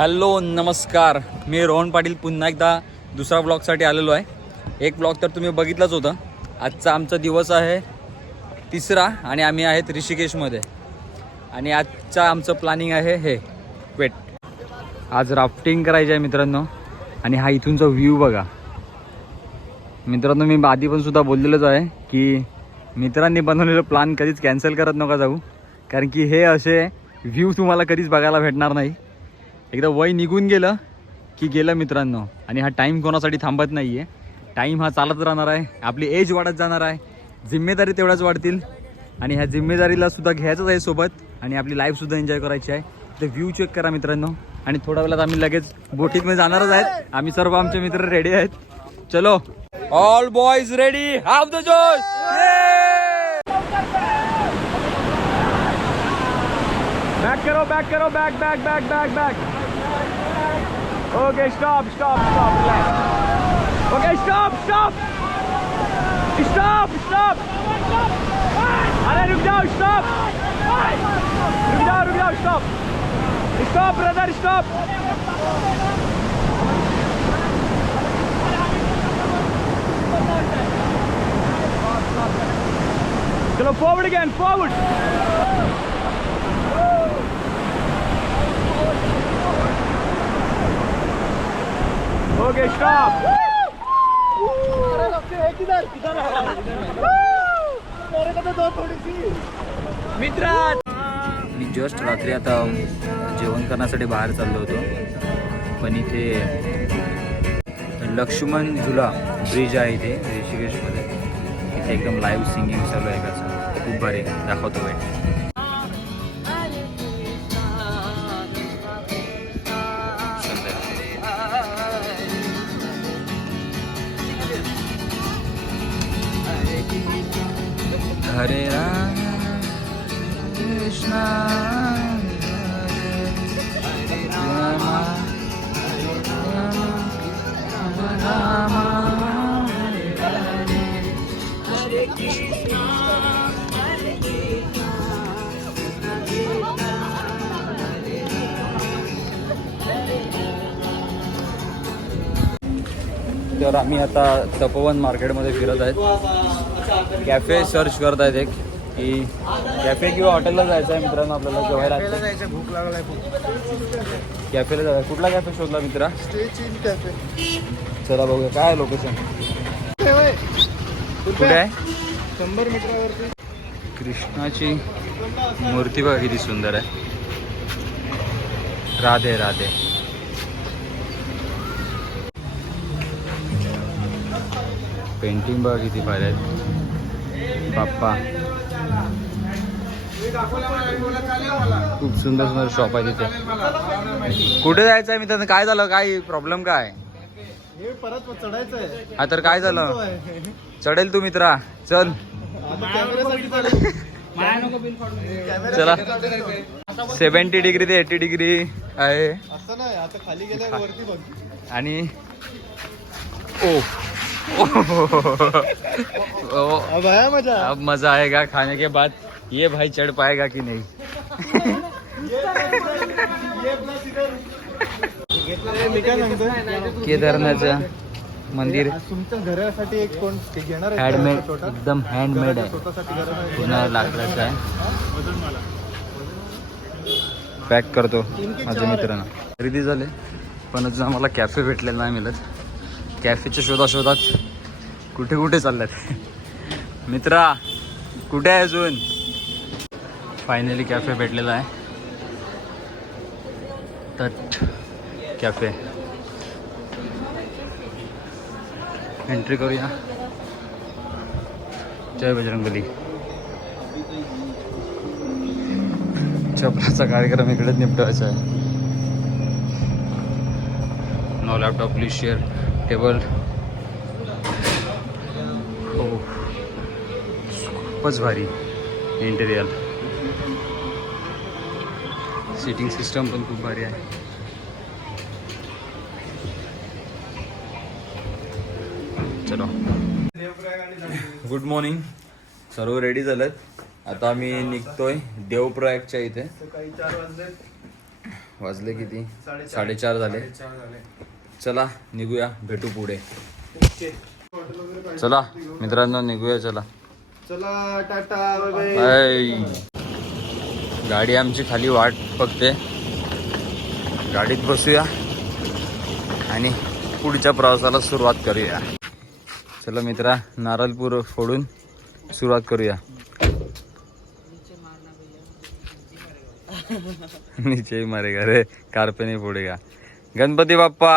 Hello नमस्कार, मी रोहन पाटील पुन्हा एकदा दुसरा ब्लॉगसाठी आलेलो आहे. एक ब्लॉग तर तुम्ही बघितलंच होतं. आजचा आमचा दिवस आहे तिसरा आणि आम्ही आहेत ऋषिकेशमध्ये. आणि आजचा आमचं प्लॅनिंग आहे हे वेट. आज राफ्टिंग करायचं आहे मित्रांनो. आणि हा इथूनचा व्ह्यू बघा मित्रांनो. मी आधी पण सुद्धा बोललेलोच आहे की मित्रांनी बनवलेलं प्लॅन कधीच कॅन्सल करत नका जाऊ, कारण की हे असे व्ह्यू तुम्हाला कधीच बघायला भेटणार नाही. एकदा वय निघून गेलं की गेलं मित्रांनो. आणि हा टाईम कोणासाठी थांबत नाही आहे. टाईम हा चालत राहणार आहे. आपली एज वाढत जाणार आहे, जिम्मेदारी तेवढ्याच वाढतील आणि ह्या जिम्मेदारीला सुद्धा घ्यायचंच आहे सोबत. आणि आपली लाईफसुद्धा एन्जॉय करायची आहे. तर व्ह्यू चेक करा मित्रांनो. आणि थोड्या वेळात आम्ही लगेच बोटिंगमध्ये जाणारच आहेत. आम्ही सर्व आमचे मित्र रेडी आहेत. चलो all boys ready, half the josh. Back करो, बैक करो, back back back back back. Okay stop stop stop, relax. Okay stop stop stop stop. अरे रुक जाओ, स्टॉप. रुक जाओ स्टॉप. Stop brother stop. चलो forward again, forward. Okay stop. मित्रा, मी जस्ट रात्री आता जेवण करण्यासाठी बाहेर चाललो होतो. पण इथे लक्ष्मण झुला ब्रिज आहे इथे ऋषिकेशमध्ये. इथे एकदम लाईव्ह सिंगिंग चालू आहे का, खूप भारी. दाखवतो वेट. हरे राम कृष्णा हरे राम राम हरे कृष्णा हरे कृष्णा. तर आम्ही आता तपोवन मार्केटमध्ये फिरत आहेत. कॅफे सर्च करत आहेत एक, की कॅफे किंवा हॉटेलला जायचं आहे मित्रांनो आपल्याला. जेवायला जायचं, भूक लागलाय खूप. कॅफेला जायचं. कुठला कॅफे शोधला मित्रा? कॅफे. चला बघूया काय आहे लोकेशन. कुठे आहे? 100 मीटरवरती. कृष्णाची मूर्ती बघा किती सुंदर आहे. राधे राधे. पेंटिंग बघा किती भारी आहेत. बाप्पा, खूप सुंदर सुंदर शॉप आहे तिथे. कुठे जायचं आहे मित्रांनो? काय झालं, काय प्रॉब्लेम काय? परत चढायचं आहे. हा तर काय झालं? चढेल तू मित्रा, चल. चला 70 डिग्री ते 80 डिग्री आहे. असं नाही, आता खाली गेल्या वरती बघ. आणि अब आया मजा. अब मजा आएगा खाने के बाद. ये भाई चढ़ पाएगा कि नहीं? केदारनाथचं मंदिर तुमच्या घरासाठी एक कोण घेणार आहे? हँडमेड, एकदम हँडमेड आहे. पूर्ण लाकडाचं आहे. पॅक करतो माझ्या मित्रांना. खरेदी झाले पण अजून आम्हाला कॅफे भेटलेला नाही मिळत. कॅफेच्या शोधात कुठे कुठे चालल्यात मित्रा, कुठे आहे अजून? फायनली कॅफे भेटलेला आहे. तट कॅफे. एंट्री करूया. जय बजरंगबली. चपलाचा कार्यक्रम इकडेच निपटवायचा आहे. No laptop please share table. हो, खूपच भारी इंटेरियर. सिटिंग सिस्टम पण खूप भारी आहे. चलो गुड मॉर्निंग. सर्व रेडी झालेत. आता आम्ही निघतोय देवप्रयागच्या इथे. सकाळी 4 वाजले. वाजले किती 4:30 झाले. चला निघूया, भेटू पुढे. चला मित्रांनो निघूया. चला चला टाटा बाय बाय. गाडी आमची खाली वाट बघते. गाडीत बसूया आणि पुढच्या प्रवासाला सुरुवात करूया. चला मित्रा, नारळपूर फोडून सुरुवात करूया. नीचे मारेगा रे, कार पे नहीं फोडेगा. गणपती बाप्पा.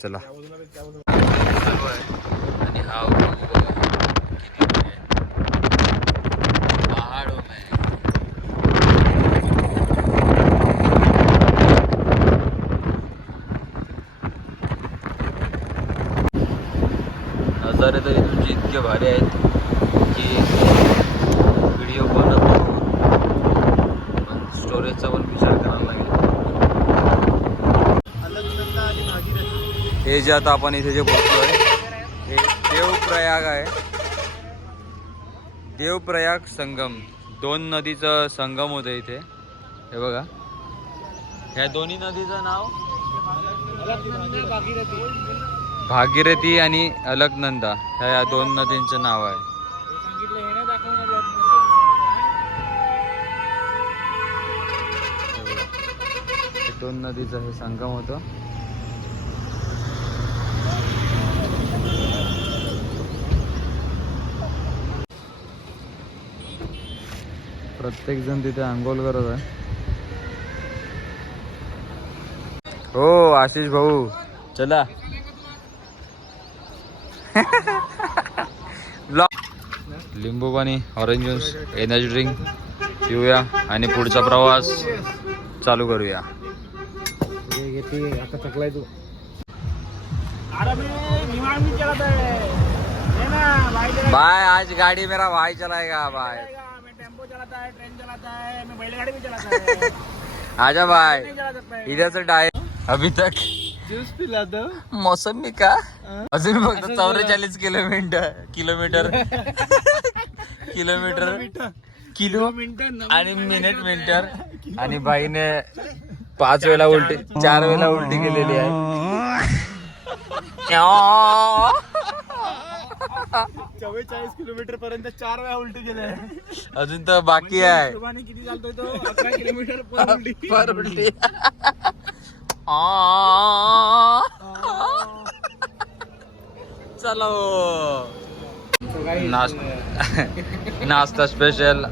चला. आणि हा पहाड़ों में नजारे तर तुमचे इतके भारी आहेत की व्हिडिओ बनत पण स्टोरेजचा पण विचार करावा लागेल. हे जे आता आपण इथे जे बोलतोय हे देवप्रयाग आहे. देवप्रयाग संगम, 2 नदीचं संगम होतं इथे. हे बघा, ह्या दोन्ही नदीचं नाव भागीरथी आणि अलकनंदा, ह्या 2 नदींचं नाव आहे. हे 2 नदीचं हे संगम होतं. प्रत्येक जण तिथे आंघोळ करत आहे. हो आशिष भाऊ, चला. लिंबू पाणी, ऑरेंज ज्यूस, एनर्जी ड्रिंक पिऊया आणि पुढचा प्रवास चालू करूया. आता थकलाय तू. बाय, आज गाड़ी मेरा भाई चलाएगा. बाय. टेम्पो चलाता है, ट्रेन चलाता है, मैं बैलगाड़ी भी चलाता है. आजा भाई, नहीं चला सकता है. इधर से डाय. अभी तक ज्यूस पिला दो. मौसमी का अजून फक्त 44 किलोमीटर किलो आणि मिनिटर. आणि बाईने 5 वेळा उलटी, 4 वेळा उलटी केलेली आहे. 44 किलोमीटर पर्यंत 4 वेळा उलटी गेले. अजून तर बाकी आहे. सुभाने किती चालतोय तो? 11 किलोमीटर पर उलटी. पर उलटी. चलो नाश्ता स्पेशल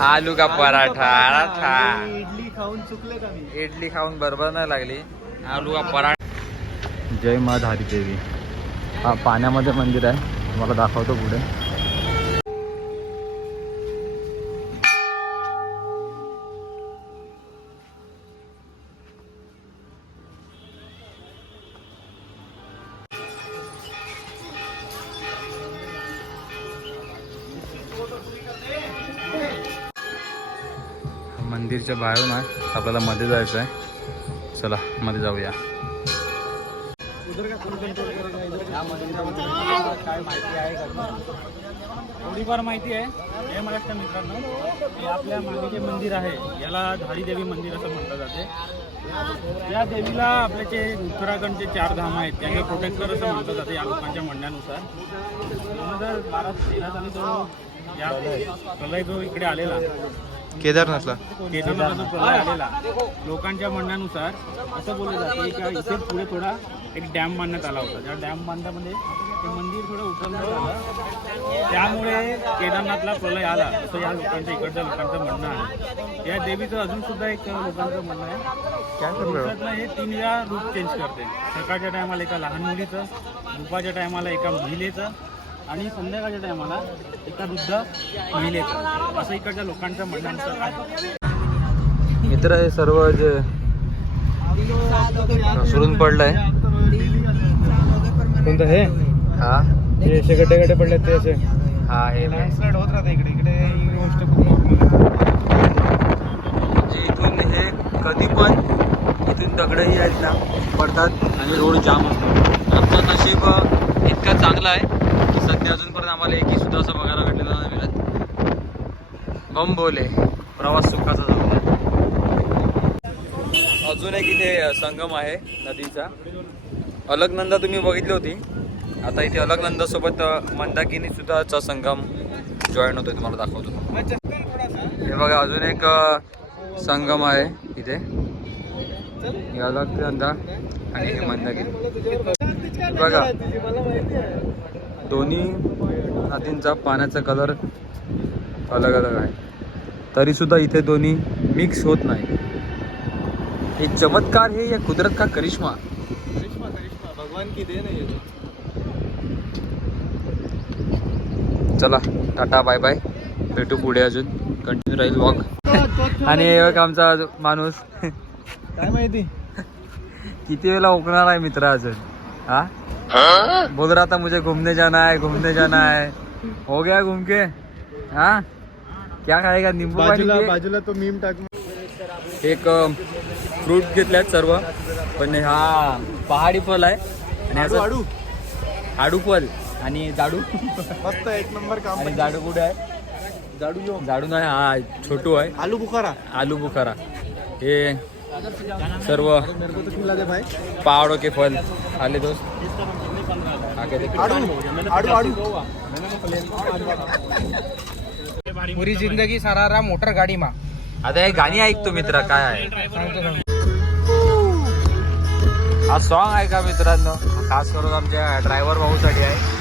आलू का पराठा. इडली खाऊन चुकले का मी? इडली खाऊन बरोबर नाही लागली. आलू का पराठा. जय मा धारी देवी. हा पाण्यामध्ये मंदिर आहे, तुम्हाला दाखवतो पुढे. मंदिरच्या बाहेरून आहे, आपल्याला मध्ये जायचं आहे. चला मध्ये जाऊया. काय माहिती आहे का? थोडीफार माहिती आहे. हे महाराष्ट्र मित्रांनो, हे आपल्या मागे जे मंदिर आहे याला धारी देवी मंदिर असं म्हटलं जाते. या देवीला आपले जे उत्तराखंडचे 4 धाम आहेत त्यांना प्रोटेक्टर असं म्हटलं जाते या लोकांच्या म्हणण्यानुसार. 2013 साली जो या प्रलय जो इकडे आलेला, केदारनाथला जो प्रलय आलेला, लोकांच्या म्हणण्यानुसार असं बोललं जाते की इथे पुढे थोडा एक डॅम बांधण्यात आला होता. त्या डॅम बांधण्यामध्ये ते मंदिर थोडं उचलण्यात आलं, त्यामुळे केदारनाथला प्रलय आला असं या लोकांच्या, इकडच्या लोकांचं म्हणणं आहे. या देवीचं अजून सुद्धा एक लोकांचं म्हणणं आहे, दिवसातनं हे 3 वेळा रूप चेंज करते. सकाळच्या टायमाला एका लहान मुलीचं, दुपारच्या टायमाला एका महिलेचं आणि संध्याकाळच्या टायमाला एका वृद्ध महिलेचं, असं इकडच्या लोकांचं म्हणण्यानुसार आहे. मित्र हे सर्व जे घसरून पडलंय. कोणतं हे? हा हे असे गड्डे पडले ते असे. हा हे लँडस्लाइड होत राहते इकडे. इकडे ही गोष्ट खूप नॉर्मल आहे. म्हणजे इथून हे कधी पण इथून दगडही आहेत ना पडतात आणि रोड जाम असतो. आमचं नशीब इतकं चांगलं आहे की सध्या अजूनपर्यंत आम्हाला एकही सुद्धा असं बघायला भेटलेलं नाही मिळत. बम बोले प्रवास सुखाचा जाऊ द्या. अजून एक इथे संगम आहे नदीचा. अलकनंदा तुम्ही बघितली होती, आता इथे अलकनंदासोबत मंदाकिनी सुद्धाचा संगम जॉईन होतोय, तुम्हाला दाखवतो. हे बघा अजून एक संगम आहे इथे, हे अलकनंदा आणि हे मंदाकिनी. बघा दोन्ही नदींचा पाण्याचा कलर अलग अलग आहे, तरी सुद्धा इथे दोन्ही मिक्स होत नाही. हे चमत्कार है या कुदरत का करिश्मा. भगवान की देन है. चला टाटा बाय बाय, भेटू पुढे, अजून कंटिन्यू राहील वॉक. आणि एक आमचा माणूस काय माहिती किती वेळा ओकणार आहे मित्र अजून. हाँ बोल रहा था मुझे घूमने जाना है. हो गया घूम के. हाँ क्या खाएगा, नींबू पानी पिए? बाजूला तो मीम टाक. एक फ्रूट घेतल्यात सर्व, पण हा पहाडी फल आहे आणि असं आडू फल आणि जाडू. मस्त एक नंबर काम. आणि जाडू कुठे आहे? जाडू नाही, हा छोटू आहे. आलू बुखारा. हे सर्व पहाड़ों के फल आले दोस्त. पुरी जिंदगी सारा मोटर गाडी मा. आता हे गाणी ऐकतो मित्र, काय आहे हा सॉन्ग आहे का मित्रांनो, खास करून आमच्या ड्रायव्हर भाऊसाठी आहे.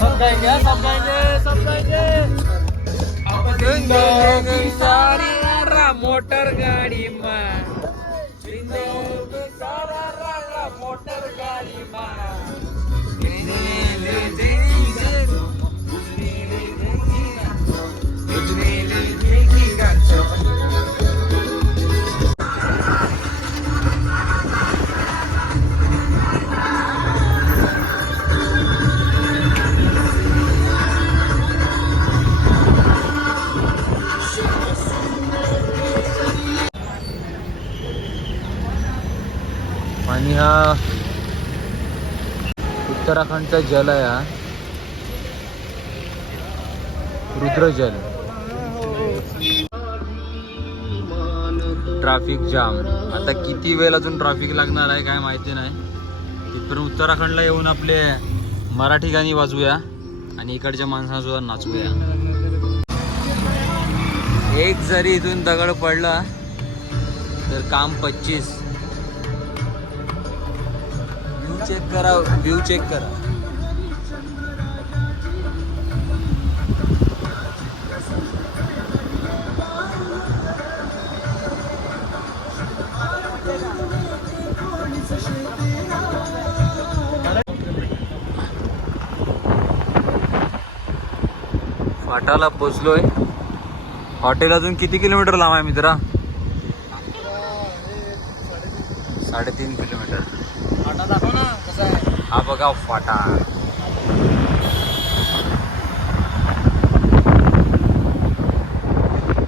सब गाएंगे. मोटर गाडी आणि हा उत्तराखंडचा जल आहे, हा रुद्रजल. Traffic jam. आता किती वेळ अजून ट्रॅफिक लागणार आहे काय माहिती नाही. तिथपर्यंत उत्तराखंडला येऊन आपले मराठी गाणी वाजवूया आणि इकडच्या माणसांना सुद्धा नाचवूया. एक जरी इथून दगड पडला तर काम 25. व्यू चेक करा. फाटाला पोचलोय. हॉटेल अजून किती किलोमीटर लांब आहे मित्रा? 3.5 किलोमीटर. हा बघा फाटा.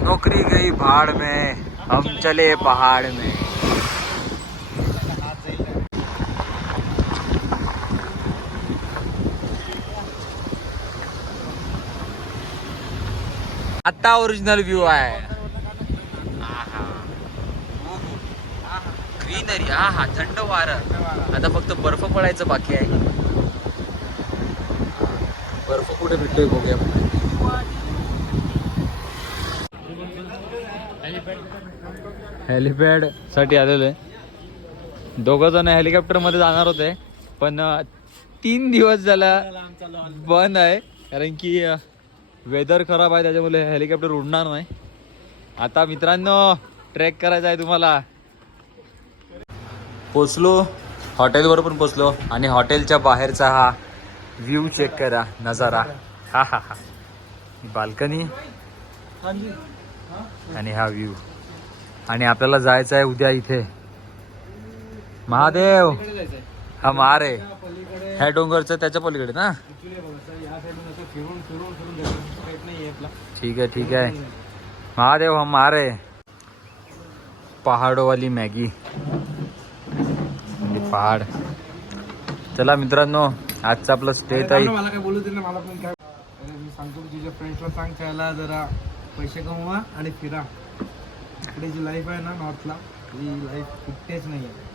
नौकरी गई भाड़ में, हम चले पहाड़ में. आता ओरिजिनल व्यू आहे. ग्रीनरी. हा थंड वारं. आता फक्त बर्फ पडायचं बाकी आहे. बर्फ कुठे भेटतोय बघूया. हेलिपॅड साठी आलेलो आहे. दोघं जण हेलिकॉप्टर मध्ये जाणार होते, पण 3 दिवस झाला बंद आहे, कारण की वेदर खराब आहे, त्याच्यामुळे हेलिकॉप्टर उडणार नाही. आता मित्रांनो ट्रेक करायचा आहे तुम्हाला. पोचलो, हॉटेलवर पण पोचलो आणि हॉटेलच्या बाहेरचा हा व्ह्यू चेक करा, नजारा. हा हा हा बाल्कनी आणि हा व्ह्यू. आणि आपल्याला जायचं आहे उद्या इथे महादेव. हा मार आहे ह्या डोंगरचं, त्याच्या पलीकडे ना. घेतला. ठीक आहे महादेव हम आ रहे. पहाडो वाली मॅगी पहाड. चला मित्रांनो, आजचा आपलं स्टे आहे. मला काय बोलू दे ना, मला पण काय मी सांगतो तुझ्या फ्रेंड्सला सांग त्याला जरा पैसे कमवा आणि फिरा. इकडे जी लाईफ आहे ना नॉर्थला, ही लाईफ कुठेच नाही आहे.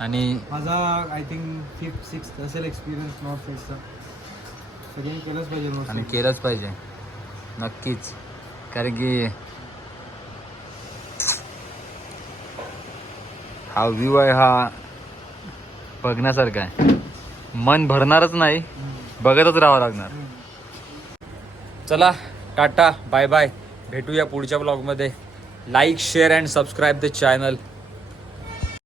आणि माझा आय थिंक 5th 6th असेल एक्सपिरियन्स नॉर्थ साईडचा. सगळ्यांनी केलंच पाहिजे north आणि side. केलंच पाहिजे नक्कीच, कारण की हा व्ह्यू आहे हा बघण्यासारखा आहे. मन भरणारच नाही, बघतच राहावं लागणार. चला टाटा बाय बाय, भेटूया पुढच्या ब्लॉगमध्ये. Like share and subscribe the channel.